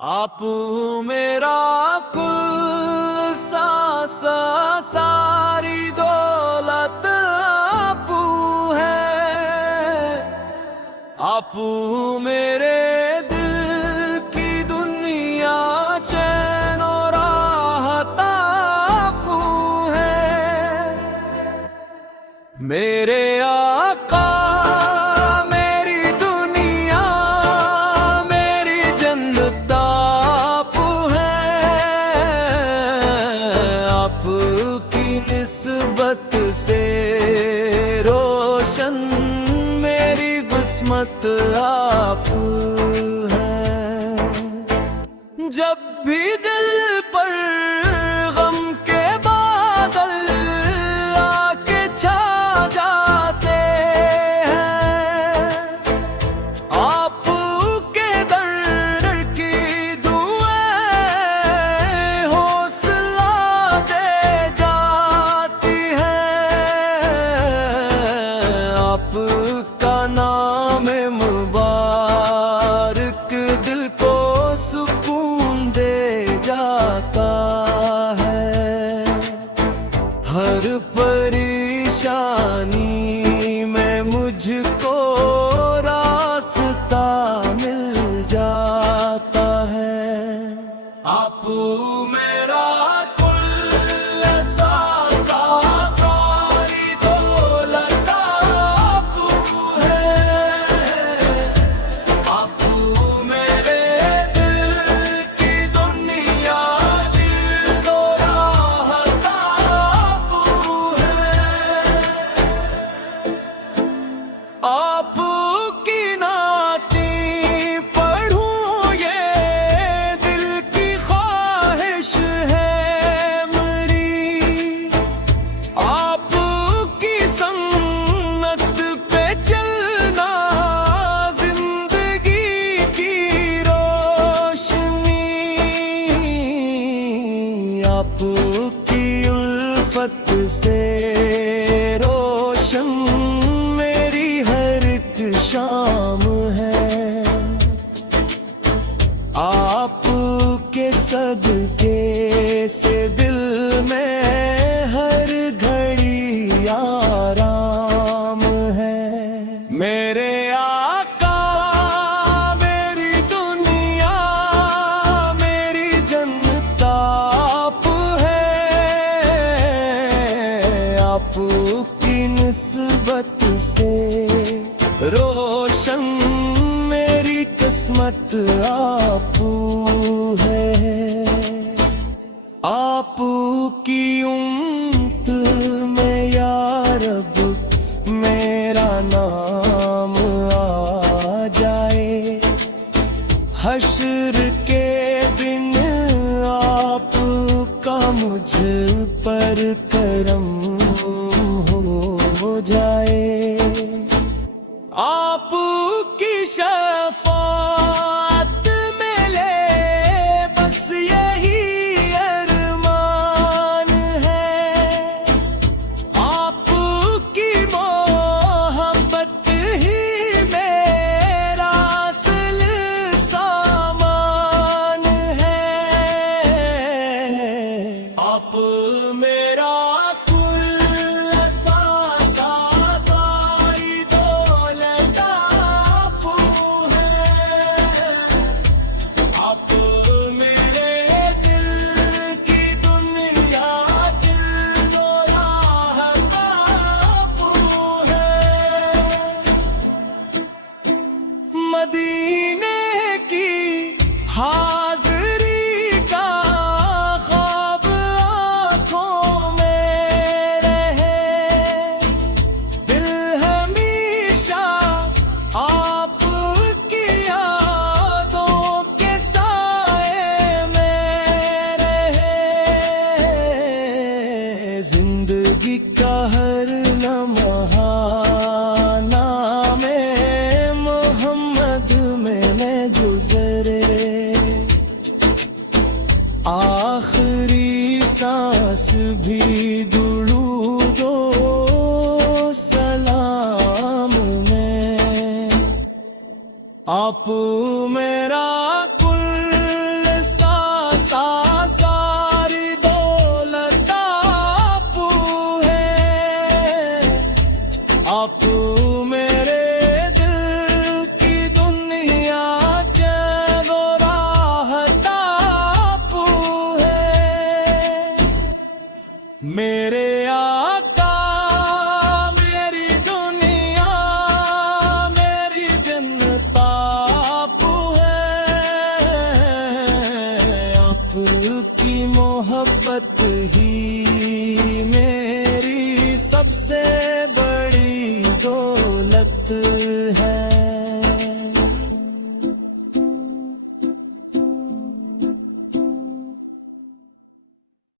आप मेरा कुल सारी दौलत आप है। आप मेरे दिल की दुनिया चैन और राहत आप है। मेरे आका मेरी दुनिया मेरी जन्नत आप है। आपकी निस्बत से रोशन मेरी किस्मत आप है। जब भी दिल पर गम के बादल आके छा जाते हैं, आपके दर की दुआएं हौसला दे जाती हैं। आपका नाम मुबारक दिल को सुकून दे जाता है। हर परेशानी में मुझको रास्ता मिल जाता है। आप मेरा कुल सारी दौलत आप है। आप मेरे दिल की दुनिया जिंद और राहत आप है। आपकी नाती पढ़ूं ये दिल की ख्वाहिश है मेरी। आपकी सुन्नत पे चलना जिंदगी की रोशनी। आपकी उल्फत से रोशन मेरी हर एक शाम है। आपके सदके से दिल में हर घड़ी आराम है। मेरे आका मेरी दुनिया मेरी जन्नत आप है। आपकी निस्बत से रोशन मेरी किस्मत आप है। आपकी उम्मत में या रब मेरा नाम आ जाए। हश्र के दिन आपका मुझ पर करम हो जाए। आपकी शफाअत में ले बस यही अरमान है। आपकी मोहब्बत ही मेरा असल सामान है। आप मेरा कुल सारी दौलत